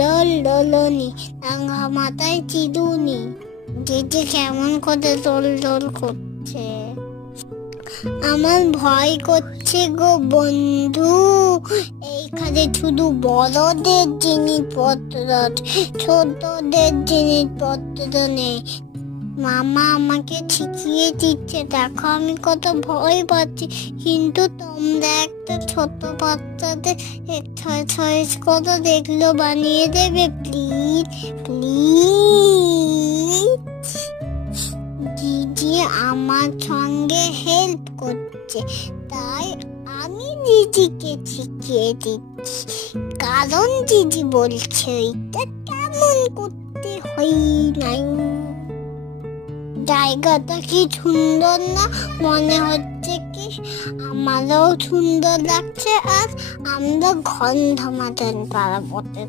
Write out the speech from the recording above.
Doll ডলনি, রাঙা মাথায় চিরুনি। দিদি কেমন করে দোল দোল করছে। আমার ভয় করছে গো বন্ধু, এইখানে শুধু বড়দের জিনিসপত্র, ছোটদের জিনিসপত্র নেই। মামা আমাকে শিখিয়ে দিচ্ছে, দেখো আমি কত ভয় পাচ্ছি। কিন্তু তোমরা একটা ছোট বাচ্চাদের এক্সারসাইজ করে দেখলো বানিয়ে দেবে প্লিজ প্লিজ। দিদি আমার সঙ্গে হেল্প করছে, তাই আমি দিদিকে শিখিয়ে দিচ্ছি। কারণ দিদি বলছে এটা কেমন করতে হয় নাই। জায়গাটা কি সুন্দর না? মনে হচ্ছে কি আমারও সুন্দর লাগছে। আর আমরা গন্ধ মাদন পাড়া পড়তে